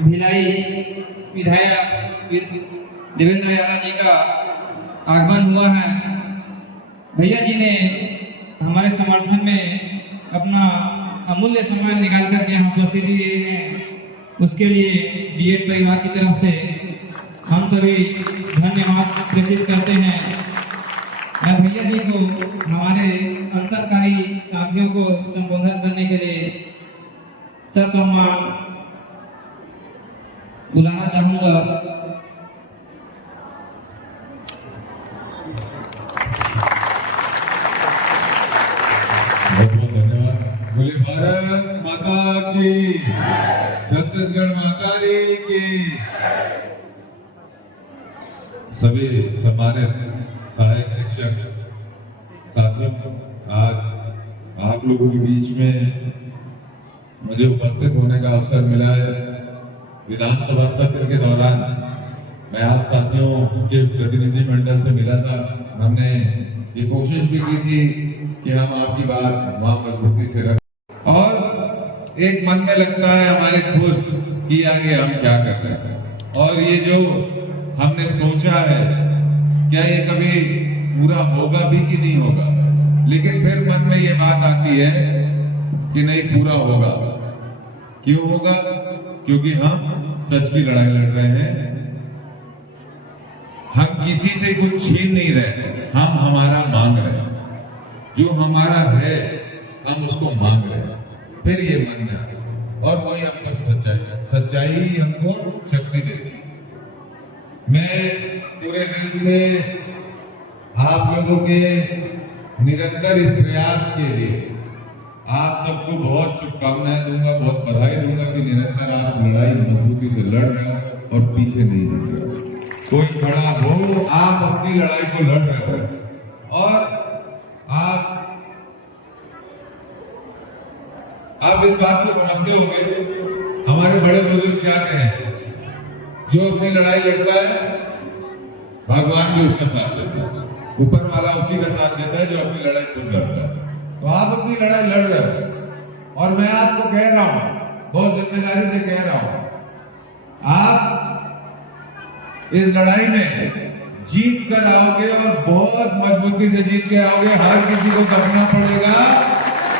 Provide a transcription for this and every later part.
भिलाई विधायक देवेंद्र यादव जी का आगमन हुआ है। भैया जी ने हमारे समर्थन में अपना अमूल्य समय निकाल करके यहाँ उपस्थिति दिए हैं, उसके लिए डीएड परिवार की तरफ से हम सभी धन्यवाद प्रेषित करते हैं। मैं भैया जी को हमारे अवसरकारी साथियों को संबोधन करने के लिए ससम्मान बुलाना चाहूँगा। बहुत बहुत धन्यवाद। बोले भारत माता की, छत्तीसगढ़ माता की। सभी सम्मानित सहायक शिक्षक साथियों, आज आप लोगों के बीच में मुझे उपस्थित होने का अवसर मिला है। विधानसभा सत्र के दौरान मैं आप साथियों के प्रतिनिधि मंडल से मिला था। हमने ये कोशिश भी की थी कि हम आपकी बात वहां मजबूती से रखें, और एक मन में लगता है हमारे खुद कि आगे हम क्या कर रहे हैं, और ये जो हमने सोचा है क्या ये कभी पूरा होगा भी कि नहीं होगा। लेकिन फिर मन में ये बात आती है कि नहीं, पूरा होगा। क्यों होगा? क्योंकि हम सच की लड़ाई लड़ रहे हैं। हम किसी से कुछ छीन नहीं रहे, हम हमारा मांग रहे हैं। जो हमारा है हम उसको मांग रहे हैं। फिर ये मन में आता है, और वही हमको सच्चाई ही हमको शक्ति देती है। मैं पूरे दिल से आप लोगों के निरंतर इस प्रयास के लिए आप सबको बहुत शुभकामनाएं दूंगा, बहुत बधाई दूंगा कि निरंतर आप लड़ाई मजबूती से लड़ रहे हो और पीछे नहीं हट रहे हो। कोई खड़ा हो, आप अपनी लड़ाई को लड़ रहे हो, और आप इस बात को समझते होंगे हमारे बड़े बुजुर्ग क्या कहें, जो अपनी लड़ाई लड़ता है भगवान भी उसका साथ देता है, ऊपर वाला उसी का साथ देता है जो अपनी लड़ाई खुद लड़ता है। तो आप अपनी लड़ाई लड़ रहे हो, और मैं आपको कह रहा हूं, बहुत जिम्मेदारी से कह रहा हूं, आप इस लड़ाई में जीत कर आओगे, और बहुत मजबूती से जीत के आओगे। हर किसी को करना पड़ेगा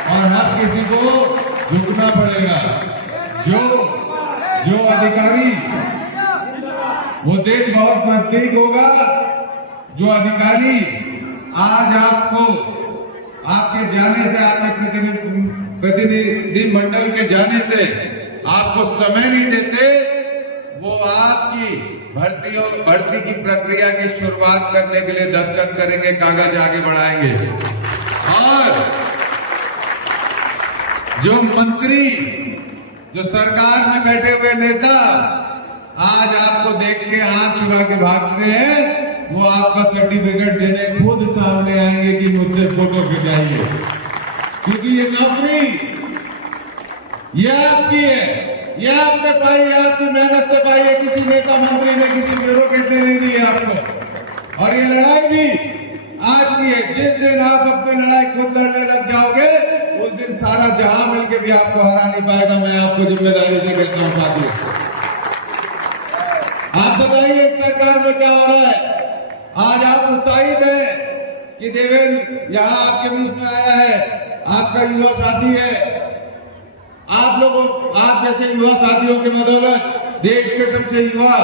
और हर किसी को झुकना पड़ेगा। जो अधिकारी, वो दिन बहुत नजदीक होगा। जो अधिकारी आज आपको आपके जाने से, आपके प्रतिनिधि मंडल के जाने से आपको समय नहीं देते, वो आपकी भर्ती की प्रक्रिया की शुरुआत करने के लिए दस्तखत करेंगे, कागज आगे बढ़ाएंगे। और जो मंत्री, जो सरकार में बैठे हुए नेता आज आपको देख के आंख चुरा के भागते हैं, वो आपका सर्टिफिकेट देने खुद सामने आएंगे कि मुझसे फोटो खिंचाइए, क्योंकि ये नौकरी ये आपकी है, ये आपने पाई है, आपकी मेहनत से पाई है। किसी नेता मंत्री ने, किसी ब्यूरोक्रेट ने नहीं दी है आपको। और ये लड़ाई भी आपकी है। जिस दिन आप अपनी लड़ाई खुद लड़ने लग जाओगे, उस दिन सारा जहां मिलके भी आपको हरा नहीं पाएगा। मैं आपको जिम्मेदारी से कहता हूं साथियों। आप बताइए इस सरकार में क्या हो रहा है? आज आप उत्साहित है कि देवेंद्र यहाँ आपके बीच में आया है, आपका युवा साथी है। आप जैसे युवा साथियों के बदौलत देश के सबसे युवा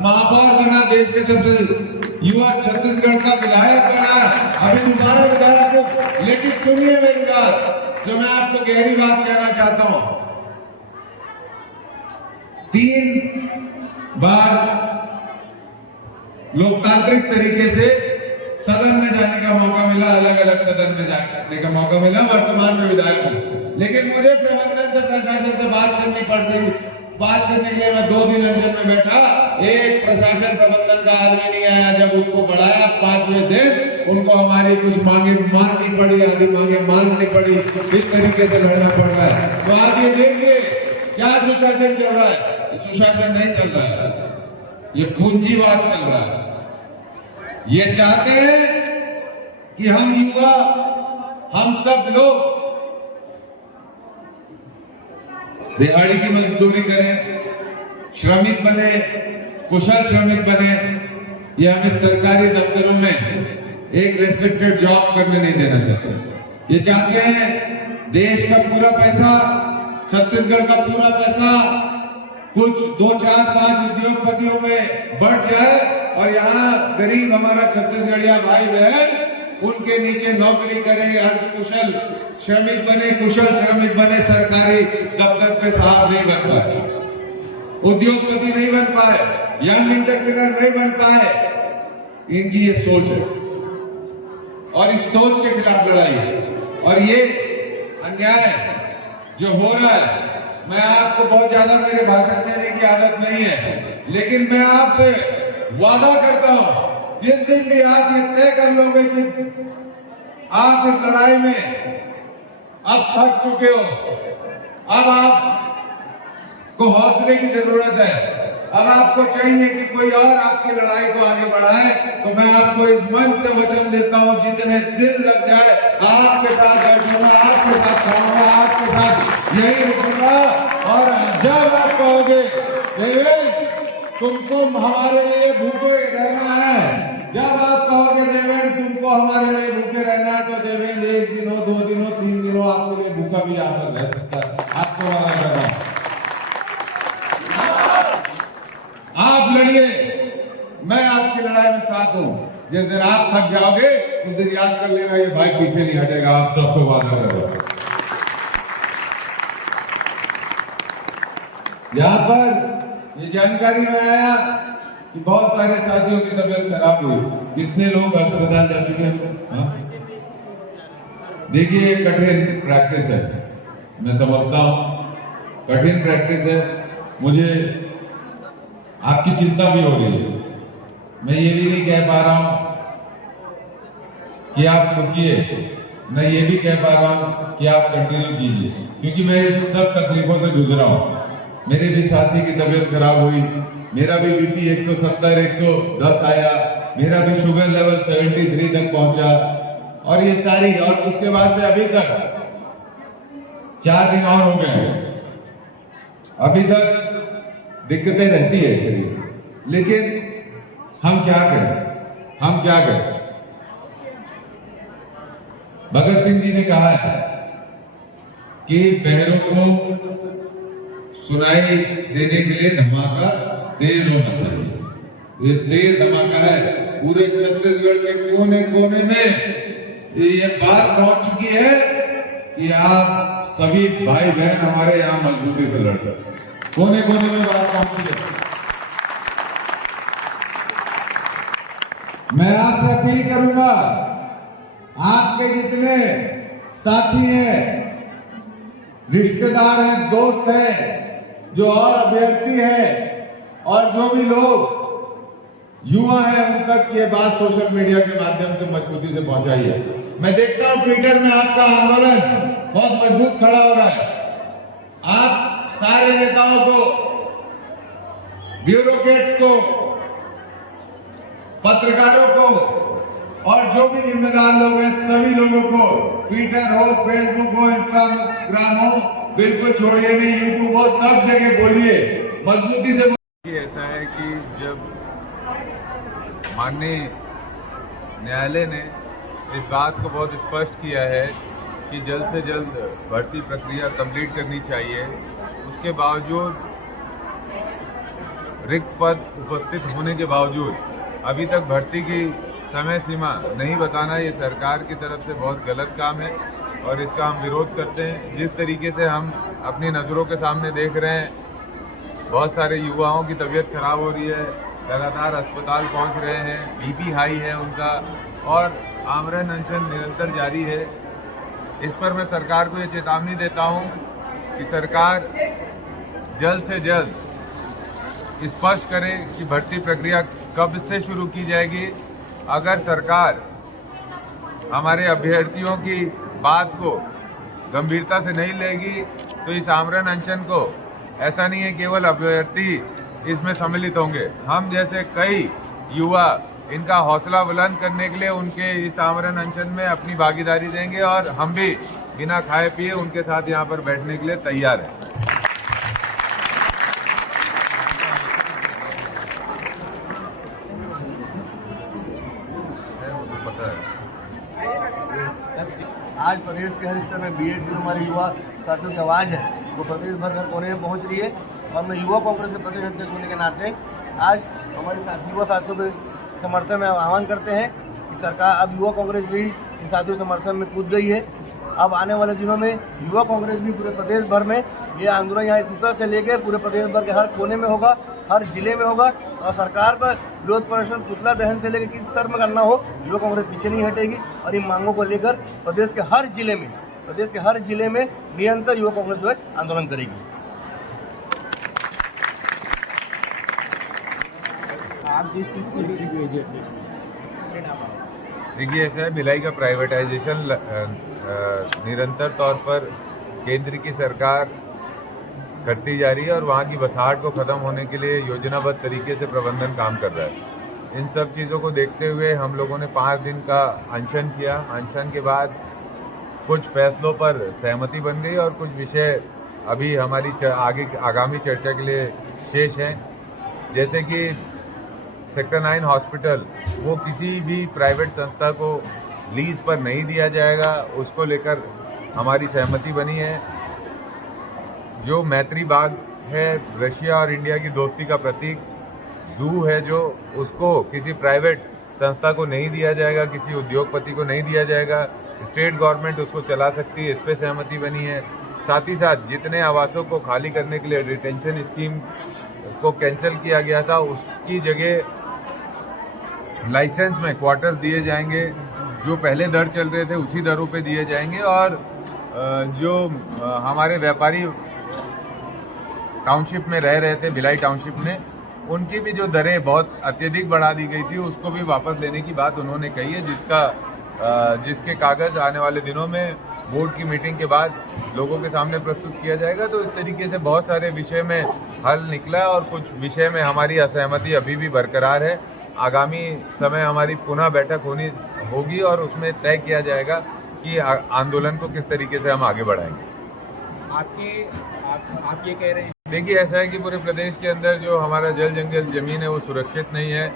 महापौर बना, देश के सबसे युवा छत्तीसगढ़ का विधायक बना, अभी दोबारा विधायक हो। लेकिन सुनिए मेरी बात, जो मैं आपको गहरी बात कहना चाहता हूं। 3 बार लोकतांत्रिक तरीके से सदन में जाने का मौका मिला, अलग अलग सदन में जाने का मौका मिला, वर्तमान में विधायक हूं। लेकिन मुझे प्रबंधन से, प्रशासन से बात करनी पड़ रही। बात करने के लिए मैं 2 दिन अंचल में बैठा, एक प्रशासन प्रबंधन का आदमी नहीं आया। जब उसको बढ़ाया 5वें दिन, उनको हमारी कुछ मांगे माननी पड़ी, आधी मांगे माननी पड़ी। इस तरीके से लड़ना पड़ रहा है। तो आप ये देखिए क्या सुशासन चल रहा है। सुशासन नहीं चल रहा है, ये पूंजीवाद चल रहा है। ये चाहते हैं कि हम युवा, हम सब लोग दिहाड़ी की मजदूरी करें, श्रमिक बने, कुशल श्रमिक बने, ये हमें सरकारी दफ्तरों में एक रेस्पेक्टेड जॉब करने नहीं देना चाहते। ये चाहते हैं देश का पूरा पैसा, छत्तीसगढ़ का पूरा पैसा कुछ 2, 4, 5 उद्योगपतियों में बढ़ जाए और यहाँ गरीब हमारा छत्तीसगढ़िया भाई बहन उनके नीचे नौकरी करे, अर्ध कुशल श्रमिक बने, कुशल श्रमिक बने, सरकारी दफ्तर पे साहब नहीं बन पाए, उद्योगपति नहीं बन पाए, यंग एंटरप्रेन्योर नहीं बन पाए। इनकी ये सोच है और इस सोच के खिलाफ लड़ाई है। और ये अन्याय जो हो रहा है, मैं आपको बहुत ज्यादा मेरे भाषण देने की आदत नहीं है, लेकिन मैं आपसे वादा करता हूं जिस दिन भी आप ये तय कर लोगे कि आप इस लड़ाई में अब थक चुके हो, अब आपको हौसले की जरूरत है, अब आपको चाहिए कि कोई और आपकी लड़ाई को आगे बढ़ाए, तो मैं आपको इस मंच से वचन देता हूं जितने दिन लग जाए आपके साथ बैठूंगा, आपके साथ खाऊंगा, आपके साथ यही रुकूंगा। और जब आप कहोगे देवेंद्र तुमको हमारे लिए भूखे रहना है, जब आप कहोगे देवेंद्र तुमको हमारे लिए भूखे रहना है, तो देवेंद्र 1 दिन हो, 2 दिन हो, 3 दिन हो आपके लिए भूखा भी आकर रह सकता है। आपको वादा कर रहा हूं, आप लड़िए, मैं आपकी लड़ाई में साथ हूं। जिस दिन आप थक जाओगे उस दिन याद कर लेना ये भाई पीछे नहीं हटेगा, आप सबको वादा कर रहा हूं। यहाँ पर ये जानकारी में आया कि बहुत सारे साथियों की तबीयत खराब हुई, कितने लोग अस्पताल जा चुके हैं। देखिए ये कठिन प्रैक्टिस है, मैं समझता हूं कठिन प्रैक्टिस है, मुझे आपकी चिंता भी हो रही है। मैं ये भी नहीं कह पा रहा हूं कि आप रुकिए, मैं ये भी कह पा रहा हूं कि आप कंटिन्यू कीजिए, क्योंकि मैं इस सब तकलीफों से गुजरा हूं। मेरे भी साथी की तबीयत खराब हुई, मेरा भी बीपी 170 110 आया, मेरा भी शुगर लेवल 73 तक पहुंचा, और ये सारी, और उसके बाद से अभी तक 4 दिन और हो गए, अभी तक दिक्कतें रहती है शरीर। लेकिन हम क्या करें, हम क्या करें। भगत सिंह जी ने कहा है कि पैरों को सुनाई देने के लिए धमाका तेज होना चाहिए। ये तेज धमाका है, पूरे छत्तीसगढ़ के कोने कोने में ये बात पहुंच चुकी है कि आप सभी भाई बहन हमारे यहाँ मजबूती से लड़ रहे हैं, कोने कोने में बात पहुंची है। मैं आपसे अपील करूंगा, आपके जितने साथी हैं, रिश्तेदार हैं, दोस्त हैं, जो और अभ्यर्थी हैं और जो भी लोग युवा हैं, उन तक ये बात सोशल मीडिया के माध्यम से मजबूती से पहुंचाइए। मैं देखता हूं ट्विटर में आपका आंदोलन बहुत मजबूत खड़ा हो रहा है। आप सारे नेताओं को, ब्यूरोक्रेट्स को, पत्रकारों को और जो भी जिम्मेदार लोग हैं, सभी लोगों को, ट्विटर हो, फेसबुक हो, इंस्टाग्राम हो, बिल्कुल छोड़िए नहीं, यूट्यूब हो, सब जगह बोलिए, मजबूती से बोलिए। ऐसा है कि जब माननीय न्यायालय ने इस बात को बहुत स्पष्ट किया है कि जल्द से जल्द भर्ती प्रक्रिया कंप्लीट करनी चाहिए, उसके बावजूद रिक्त पद उपस्थित होने के बावजूद अभी तक भर्ती की समय सीमा नहीं बताना, ये सरकार की तरफ से बहुत गलत काम है और इसका हम विरोध करते हैं। जिस तरीके से हम अपनी नज़रों के सामने देख रहे हैं, बहुत सारे युवाओं की तबीयत खराब हो रही है, लगातार अस्पताल पहुंच रहे हैं, बीपी हाई है उनका, और आमरण अनशन निरंतर जारी है। इस पर मैं सरकार को ये चेतावनी देता हूं कि सरकार जल्द से जल्द स्पष्ट करे कि भर्ती प्रक्रिया कब से शुरू की जाएगी। अगर सरकार हमारे अभ्यर्थियों की बात को गंभीरता से नहीं लेगी तो इस आमरण अनशन को, ऐसा नहीं है केवल अभ्यर्थी इसमें सम्मिलित होंगे, हम जैसे कई युवा इनका हौसला बुलंद करने के लिए उनके इस आमरण अनशन में अपनी भागीदारी देंगे और हम भी बिना खाए पिए उनके साथ यहाँ पर बैठने के लिए तैयार हैं। आज प्रदेश के हर स्तर में बीएड की हमारे युवा साथियों की आवाज़ है वो प्रदेश भर हर कोने में पहुँच रही है। और मैं युवा कांग्रेस के प्रदेश अध्यक्ष होने के नाते आज हमारे युवा साथियों के समर्थन में आह्वान करते हैं कि सरकार अब युवा कांग्रेस भी इन साथियों के समर्थन में कूद गई है। अब आने वाले दिनों में युवा कांग्रेस भी पूरे प्रदेश भर में ये आंदोलन यहाँ उत्तर से लेकर पूरे प्रदेश भर के हर कोने में होगा, हर जिले में होगा। और सरकार पर विरोध प्रदर्शन पुतला दहन से लेकर किस स्तर में करना हो, युवा कांग्रेस पीछे नहीं हटेगी। और इन मांगों को लेकर प्रदेश के हर जिले में निरंतर युवा कांग्रेस जो है आंदोलन करेगी। आप जिस चीज़ को देखिए, ऐसा है, भिलाई का प्राइवेटाइजेशन निरंतर तौर पर केंद्र की सरकार करती जा रही है और वहाँ की बसाहट को ख़त्म होने के लिए योजनाबद्ध तरीके से प्रबंधन काम कर रहा है। इन सब चीज़ों को देखते हुए हम लोगों ने 5 दिन का अनशन किया। अनशन के बाद कुछ फैसलों पर सहमति बन गई और कुछ विषय अभी हमारी आगामी चर्चा के लिए शेष हैं। जैसे कि सेक्टर 9 हॉस्पिटल वो किसी भी प्राइवेट संस्था को लीज पर नहीं दिया जाएगा, उसको लेकर हमारी सहमति बनी है। जो मैत्री बाग है, रशिया और इंडिया की दोस्ती का प्रतीक जू है, जो उसको किसी प्राइवेट संस्था को नहीं दिया जाएगा, किसी उद्योगपति को नहीं दिया जाएगा, स्टेट गवर्नमेंट उसको चला सकती है, इस पर सहमति बनी है। साथ ही साथ जितने आवासों को खाली करने के लिए डिटेंशन स्कीम को कैंसिल किया गया था, उसकी जगह लाइसेंस में क्वार्टर्स दिए जाएंगे, जो पहले दर चल रहे थे उसी दरों पे दिए जाएंगे। और जो हमारे व्यापारी टाउनशिप में रह रहे थे, भिलाई टाउनशिप में, उनकी भी जो दरें बहुत अत्यधिक बढ़ा दी गई थी, उसको भी वापस लेने की बात उन्होंने कही है, जिसके कागज़ आने वाले दिनों में बोर्ड की मीटिंग के बाद लोगों के सामने प्रस्तुत किया जाएगा। तो इस तरीके से बहुत सारे विषय में हल निकला और कुछ विषय में हमारी असहमति अभी भी बरकरार है। आगामी समय हमारी पुनः बैठक होगी और उसमें तय किया जाएगा कि आंदोलन को किस तरीके से हम आगे बढ़ाएंगे। आप ये कह रहे हैं, देखिए, ऐसा है कि पूरे प्रदेश के अंदर जो हमारा जल जंगल जमीन है वो सुरक्षित नहीं है।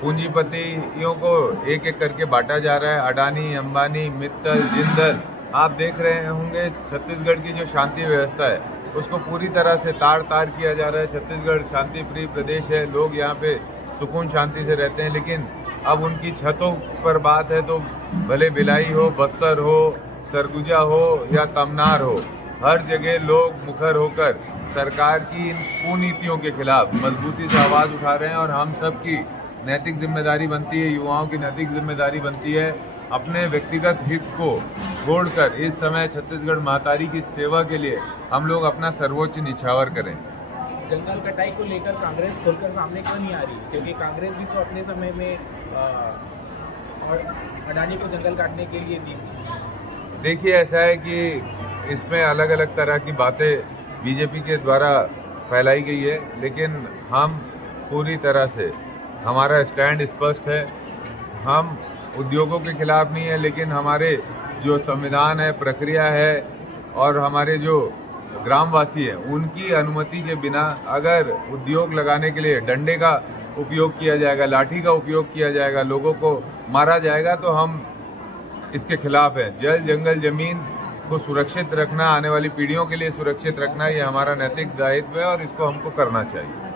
पूंजीपतियों को एक एक करके बांटा जा रहा है। अडानी, अंबानी, मित्तल, जिंदल, आप देख रहे होंगे छत्तीसगढ़ की जो शांति व्यवस्था है उसको पूरी तरह से तार किया जा रहा है। छत्तीसगढ़ शांति प्रिय प्रदेश है, लोग यहाँ पे सुकून शांति से रहते हैं। लेकिन अब उनकी छतों पर बात है तो भले भिलाई हो, बस्तर हो, सरगुजा हो या तमनार हो, हर जगह लोग मुखर होकर सरकार की इन कुनीतियों के खिलाफ मजबूती से आवाज़ उठा रहे हैं। और हम सब की नैतिक जिम्मेदारी बनती है, युवाओं की नैतिक जिम्मेदारी बनती है अपने व्यक्तिगत हित को छोड़कर इस समय छत्तीसगढ़ महतारी की सेवा के लिए हम लोग अपना सर्वोच्च निछावर करें। जंगल कटाई को लेकर कांग्रेस खुलकर सामने क्यों नहीं आ रही? क्योंकि कांग्रेस भी तो अपने समय में और अडानी को जंगल काटने के लिए दी। देखिए, ऐसा है कि इसमें अलग अलग तरह की बातें बीजेपी के द्वारा फैलाई गई है, लेकिन हम पूरी तरह से, हमारा स्टैंड स्पष्ट है। हम उद्योगों के खिलाफ नहीं है, लेकिन हमारे जो संविधान है, प्रक्रिया है और हमारे जो ग्रामवासी हैं उनकी अनुमति के बिना अगर उद्योग लगाने के लिए डंडे का उपयोग किया जाएगा, लाठी का उपयोग किया जाएगा, लोगों को मारा जाएगा, तो हम इसके खिलाफ हैं। जल जंगल जमीन को सुरक्षित रखना, आने वाली पीढ़ियों के लिए सुरक्षित रखना, ये हमारा नैतिक दायित्व है और इसको हमको करना चाहिए।